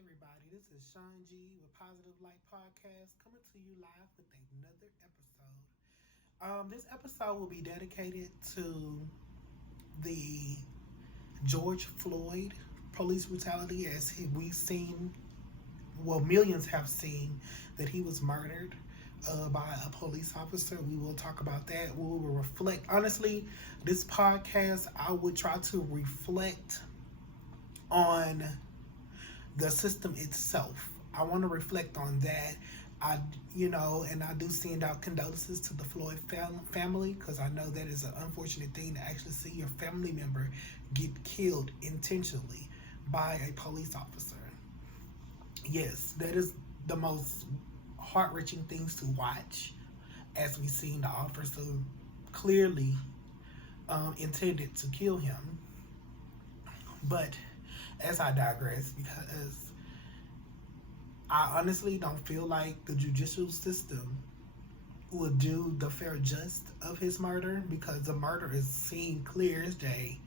Everybody, this is Sean G with Positive Light Podcast coming to you live with another episode. This episode will be dedicated to the George Floyd police brutality, as we've seen, well, millions have seen that he was murdered by a police officer. We will talk about that. We will reflect. Honestly, this podcast, I would try to reflect on the system itself. I want to reflect on that. And I do send out condolences to the Floyd family, because I know that is an unfortunate thing to actually see your family member get killed intentionally by a police officer. Yes, that is the most heart-wrenching things to watch, as we've seen the officer clearly intended to kill him. But as I digress, because I honestly don't feel like the judicial system will do the fair just of his murder, because the murder is seen clear as day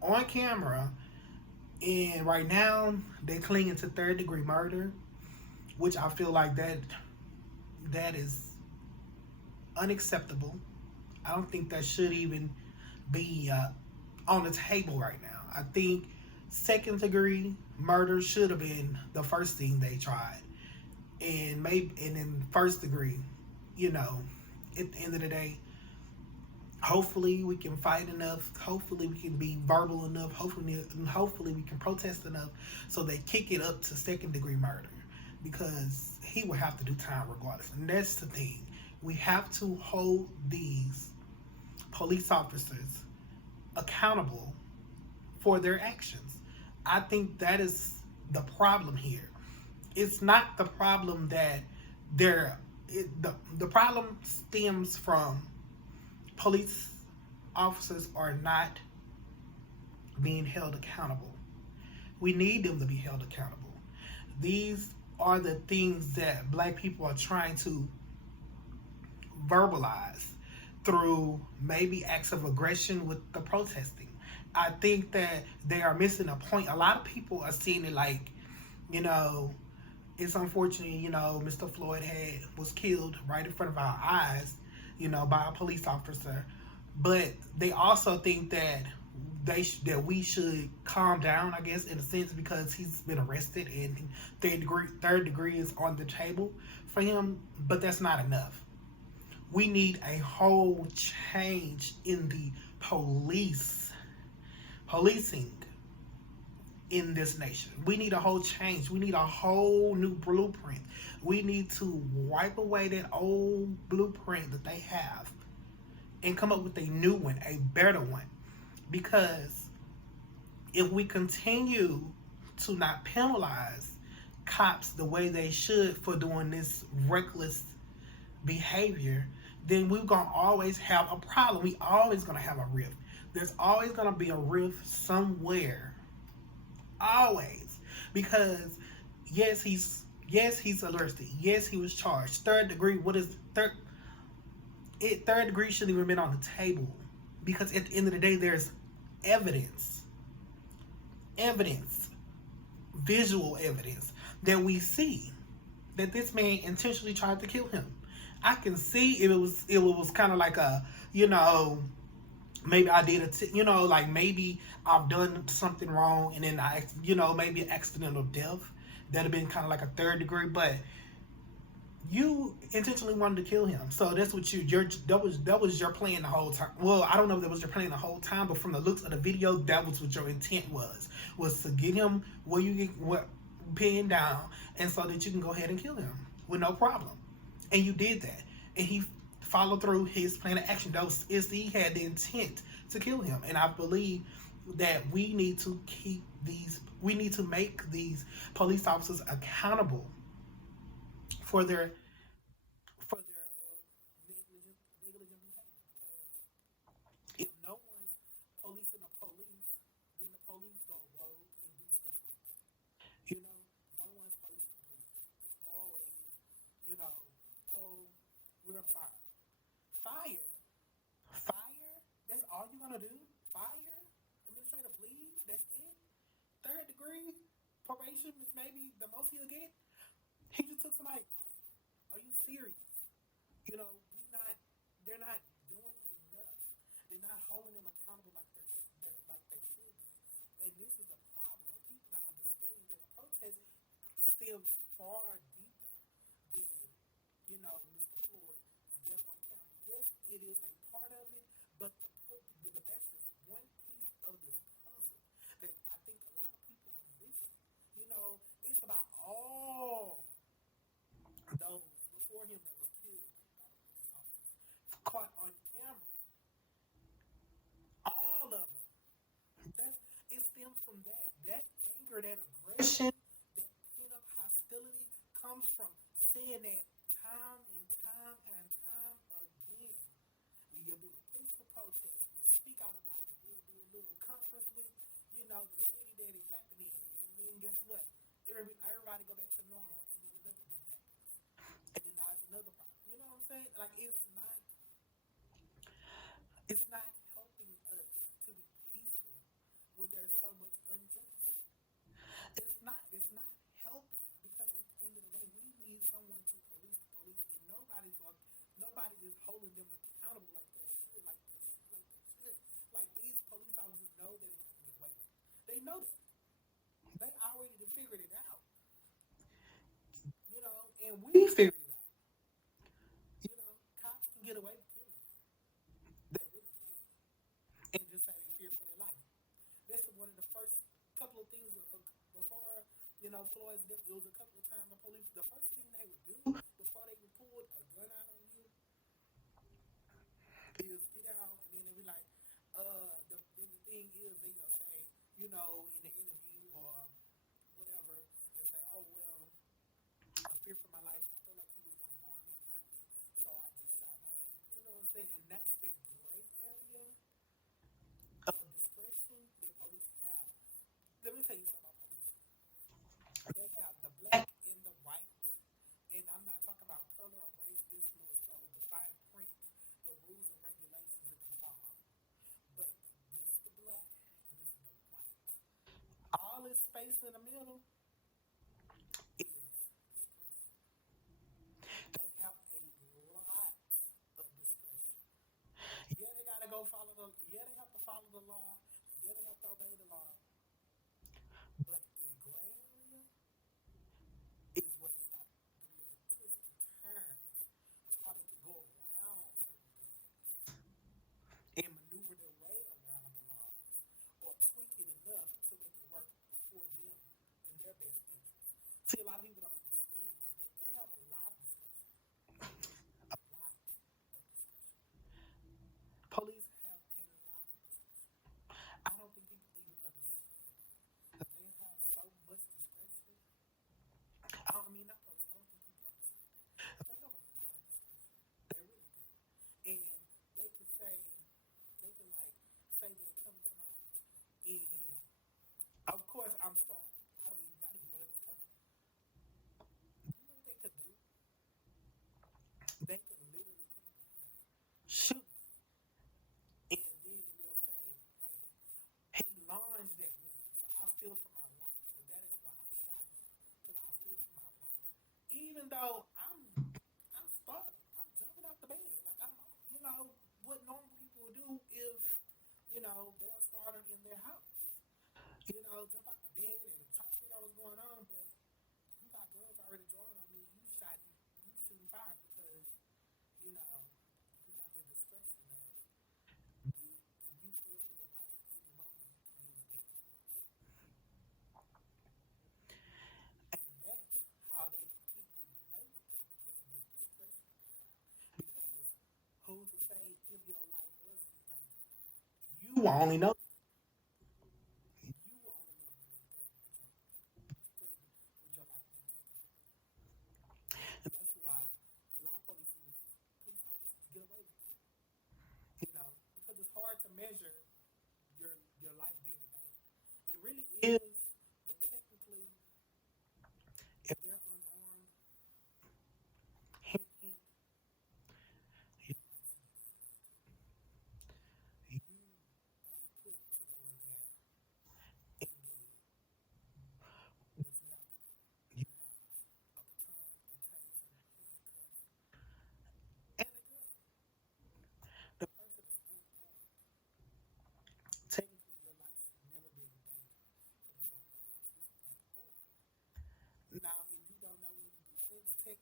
on camera. And right now, they're clinging to third-degree murder, which I feel like that is unacceptable. I don't think that should even be on the table right now. I think second-degree murder should have been the first thing they tried, and then first degree. At the end of the day, hopefully we can fight enough. Hopefully we can be verbal enough. Hopefully we can protest enough so they kick it up to second-degree murder, because he will have to do time regardless. And that's the thing. We have to hold these police officers accountable for their actions. I think that is the problem here. It's not the problem that the problem stems from police officers are not being held accountable. We need them to be held accountable. These are the things that Black people are trying to verbalize through maybe acts of aggression with the protesting. I think that they are missing a point. A lot of people are seeing it like, it's unfortunate, Mr. Floyd was killed right in front of our eyes, by a police officer. But they also think that that we should calm down, I guess, in a sense, because he's been arrested and third degree is on the table for him. But that's not enough. We need a whole change in the policing in this nation. We need a whole change. We need a whole new blueprint. We need to wipe away that old blueprint that they have and come up with a new one, a better one. Because if we continue to not penalize cops the way they should for doing this reckless behavior, then we're going to always have a problem. We always going to have a rift. There's always going to be a rift somewhere. Always. Because yes, he's arrested. Yes, he was charged. Third degree, what is third degree shouldn't even been on the table. Because at the end of the day, there's evidence, visual evidence that we see that this man intentionally tried to kill him. I can see if it was kind of like a, maybe I did like maybe I've done something wrong, and then maybe an accidental death. That'd have been kind of like a third degree, but you intentionally wanted to kill him. So that's what that was your plan the whole time. Well, I don't know if that was your plan the whole time, but from the looks of the video, that was what your intent was to get him where you get pinned down, and so that you can go ahead and kill him with no problem. And you did that, and he followed through his plan of action. He had the intent to kill him, and I believe that we need to make these police officers accountable for their negligent behavior. Because if no one's policing the police, then the police go rogue and do stuff stupid. No one's policing the police. It's always, oh, we're gonna fire. Fire. That's all you're gonna do. Fire. Administrative leave. That's it. Third degree. Probation is maybe the most he'll get. He just took somebody's life. Are you serious? You know, we not. They're not doing enough. They're not holding them accountable like they should be. And this is a problem. People not understanding that the protest stems far deeper than Mr. Floyd's death on camera. Yes, it is a part of it, but but that's just one piece of this puzzle that I think a lot of people are missing. It's about all those before him that was killed by the police officers, caught on camera. All of them. It stems from that. That anger, that aggression, that pent up hostility comes from seeing that time and time and time again. We'll do a peaceful protest. We'll speak out about it. We'll do a little conference with, the city that it happened in. And then guess what? Everybody go back to normal, and then another death happens. And then now there's another problem. You know what I'm saying? Like it's not helping us to be peaceful when there's so much unjust. It's not helping because at the end of the day, we need someone to police the police, and nobody is holding them accountable like they should, like they should. Like these police officers know that they can get away with it. They know that. They already figured it out, and we figured it out. Cops can get away with killing. They really can, and just say they fear for their life. That's one of the first couple of things before Floyd's death. It was a couple of times the police. The first thing they would do before they would pull a gun out on you is get out, and then they be like, the thing is they'll say, in the interview or whatever, and say, oh well, I fear for my life. I feel like he was gonna harm me and hurt me, so I just shot my ass. You know what I'm saying? And that's that gray area of discretion that police have. Let me tell you something about police. They have the black and the white, and I'm not talking about color or race. This more so the fine print, the rules and regulations that they follow. But this is the black and this is the white. All this space in the middle is discretion. They have a lot of discretion. Yeah, they gotta go follow the. Yeah, they have to follow the law. Yeah, they have to obey the law. But the gray area is where they got the little twists and turns of how they can go around certain things and maneuver their way around the laws or tweak it enough to make it work for them in their best interest. See, a lot of people don't understand this, that they have a lot of discretion. A lot of discretion. Police have a lot of discretion. I don't think people even understand that. They have so much discretion. I mean, not police. I don't think people understand that. They have a lot of discretion. They really do. And they could say, they can like say they come to my house, and of course I'm startled. I didn't know that was coming. You know what they could do? They could literally come up in here, shoot me, and then they'll say, "Hey, he lunged at me, so I feel for my life. So that is why I shot him, because I feel for my life." Even though I'm startled, I'm jumping out the bed, like I'm, what normal people would do if they're startled in their house. Jump out the bed and try to figure out what's going on, but you got guns already drawn on me. You shooting fire because you know you have the discretion of you feel for your life at any moment to use deadly force, and that's how they can keep getting away with that because of the discretion that they have. Because who's to say if your life was in danger? You only know. You only know if you've been threatened with your life being taken from you. And that's why a lot of police officers get away with that. Because it's hard to measure your life being in danger. It really is, but technically, if they're unarmed, hint, hint, your life should be dangerous too. You are equipped to go in there and do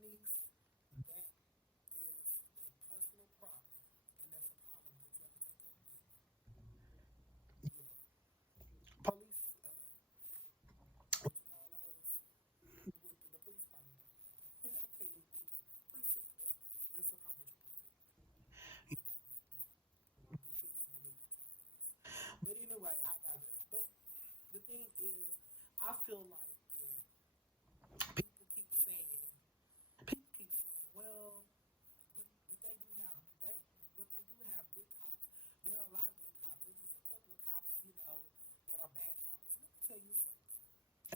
techniques, that is a personal problem, and that's a problem that you have to take up with your police. What you call those? With the police department. I can't even think of precinct. That's a problem with your precinct. You know, defense maneuver trainers. But anyway, I digress. But the thing is, I feel like that people keep saying, well, but they do have but they do have good cops. There are a lot of good cops. There's just a couple of cops, that are bad apples. Let me tell you something.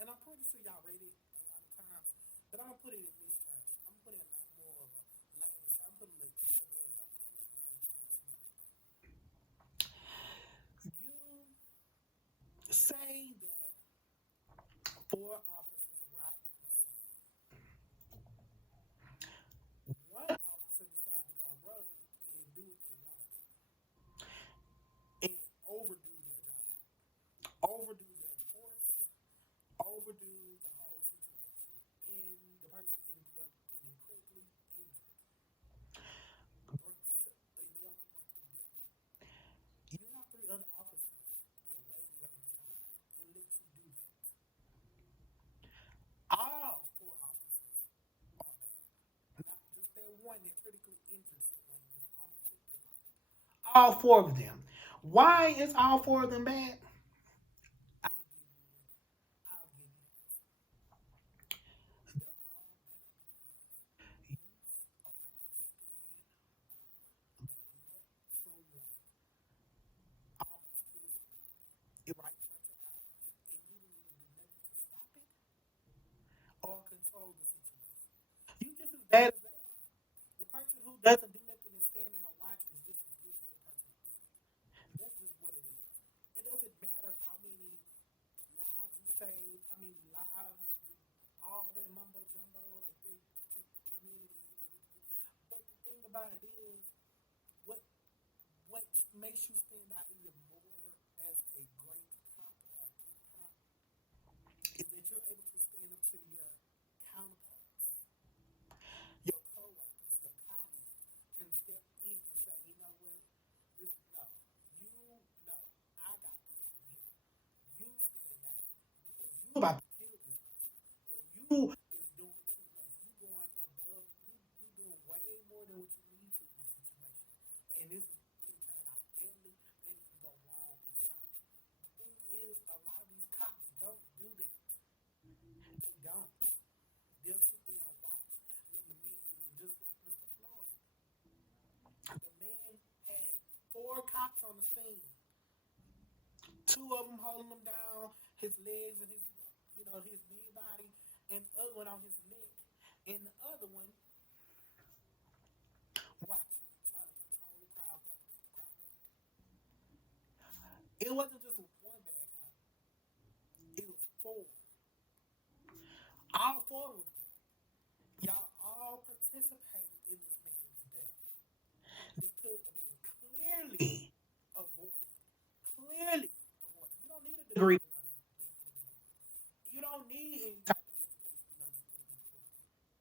And I'm pretty sure y'all read it a lot of times, but I'm gonna put it in this terms. I'm gonna put it in like more of a layman's term. I'm putting like scenario with it, like layman's term scenario. You say that four officers arrive on the scene. One officer decides to go rogue and do what they want to do and overdo their job, overdo their force, overdo the whole situation, and the person ends up getting critically injured, they're on the brink of death. You have three other officers that waited on the side and let you do that. All four officers are bad, not just that one that critically injured someone and almost took their life. All four of them. Why is all four of them bad? I'll give you one. I'll give you an answer. They're all bad because you are a scared that let someone almost kill somebody right in front of your eyes, and you didn't even do nothing to stop it or control the situation. You just as bad as they are. The person who doesn't do nothing and stand there and watch is just as guilty as the person who did it. That's just what it is. It doesn't matter how many lives you save, how many lives, all that mumbo jumbo, like they protect the community. But the thing about it is, what what makes you stand out even more as a great cop or a good cop is that you're able to stand up to your counterparts, your coworkers, your colleagues, and step in and say, you know what, this no, you no, I got this from here. You stand down because you about to kill this person, or you is doing too much. You going above. You doing way more than what you need to in this situation, and this can turn out deadly, and it can go wrong and south. The thing is, a lot of these cops don't do that. They don't. They'll sit there and watch. And then the man, and then just like Mr. Floyd, the man had four cops on the scene. Two of them holding him down, his legs and his mid body, and the other one on his neck, and the other one watching, trying to control the crowd, trying to get the crowd back. It wasn't just one bad cop; it was four. All four was bad. Y'all all participated in this man's death. That could have been clearly avoided. Clearly avoided. You don't need a degree to know that he could have been avoided. You don't need any type of education to know that it could have been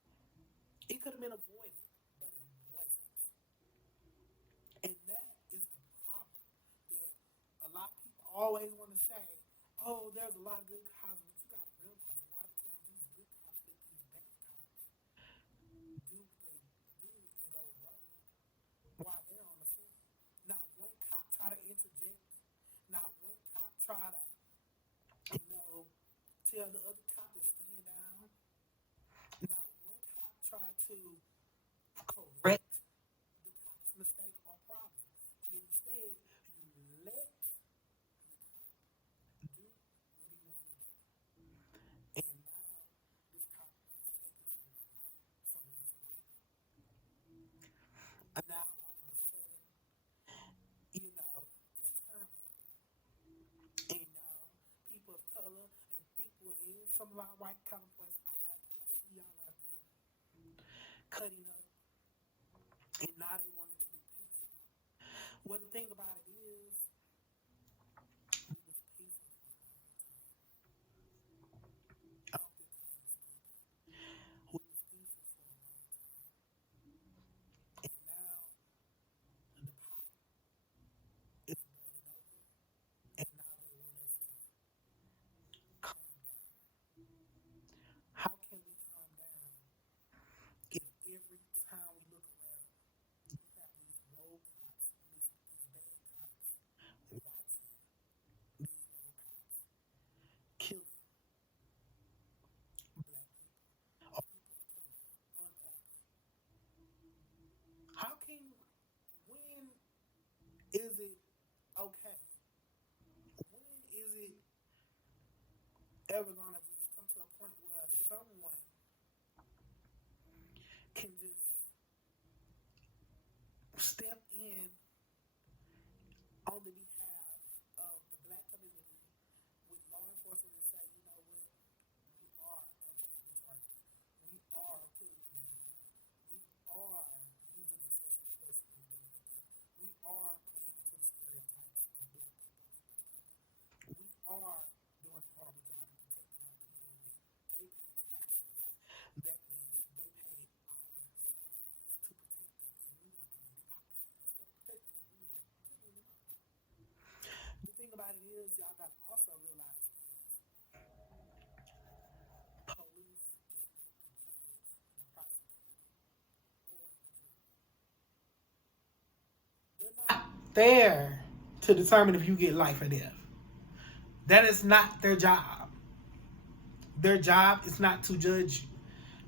avoided. It could have been avoided, but it wasn't. And that is the problem that a lot of people always want to say, oh, there's a lot of good cops, but you got to realize a lot of times these good cops let these bad cops do what they do and go rogue while they're on the scene. Not one cop try to interject. Not one cop try to, you know, tell the other cop to stand down. Not one cop try to correct the cop's mistake or problem. Instead, you let the cop do what he want to do. And now this cop has taken someone's life. And now all of a sudden, it's turmoil. And now people of color and people in some of our white counterparts, I see y'all out there cutting up, and now they want it to be peaceful. Well, the thing about it is, we was peaceful for a long time. I don't think I understood that. We was peaceful for a long time. ever gonna just come to a point where someone can just step in on the behalf of the black community with law enforcement and say, you know what, we are unfairly targeted. We are killing them in our house. We are using excessive force when we're dealing with them. We are playing into the stereotypes of black people, people of color. We are doing a horrible job of protecting our community. They pay taxes. That means they pay our salaries to protect them, and we are doing the opposite. Instead of protecting them, we are killing them off. The thing about it is, y'all got to also realize is police is not the judge, the prosecutor, or the jury. They're not there to determine if you get life or death. That is not their job. Their job is not to judge you.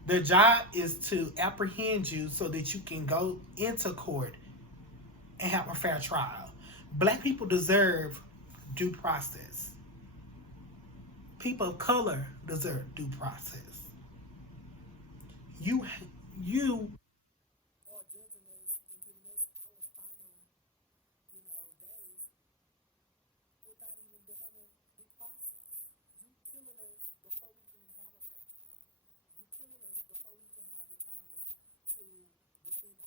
Their job is to apprehend you so that you can go into court and have a fair trial. Black people deserve due process. People of color deserve due process. You you are judging us and giving us our final, days without even having due process. You killing us before we can have a fair trial. You killing us before we can have the time to defend our innocence.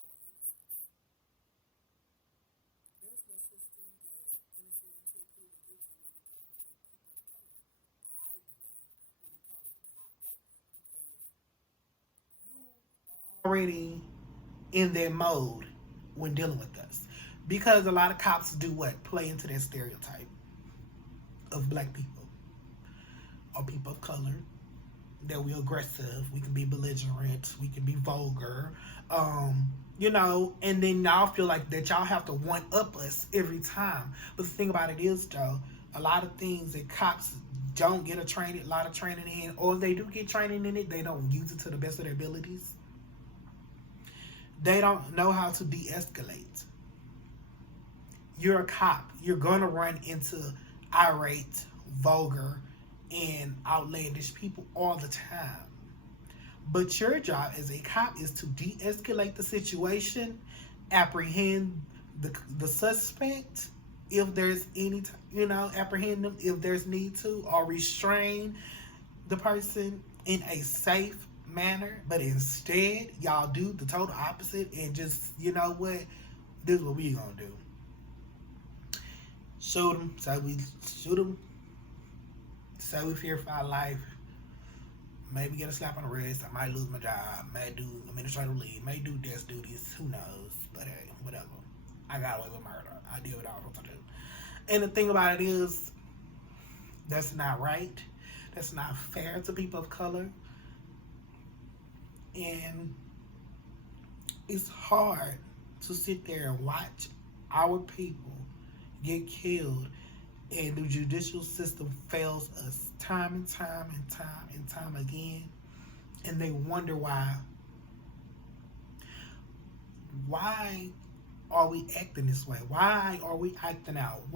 There's no such thing as innocent until proven guilty when it comes to people of color. I believe when it comes to cops, because you are already in their mode when dealing with us. Because a lot of cops do what? Play into that stereotype of black people or people of color. That we're aggressive, we can be belligerent, we can be vulgar, and then y'all feel like that y'all have to one up us every time. But the thing about it is, though, a lot of things that cops don't get a lot of training in, or if they do get training in it, they don't use it to the best of their abilities. They don't know how to de-escalate. You're a cop. You're going to run into irate, vulgar, and outlandish people all the time. But your job as a cop is to de-escalate the situation, apprehend the suspect if there's any, apprehend them if there's need to, or restrain the person in a safe manner. But instead, y'all do the total opposite and just, what? This is what we gonna do. Shoot them. So we shoot them. So we fear for our life. Maybe get a slap on the wrist. I might lose my job. May do administrative leave. May do desk duties. Who knows? But hey, whatever. I got away with murder. I did what I was supposed to do. And the thing about it is, that's not right. That's not fair to people of color. And it's hard to sit there and watch our people get killed, and the judicial system fails us time and time and time and time again, and they wonder why are we acting this way? Why are we acting out?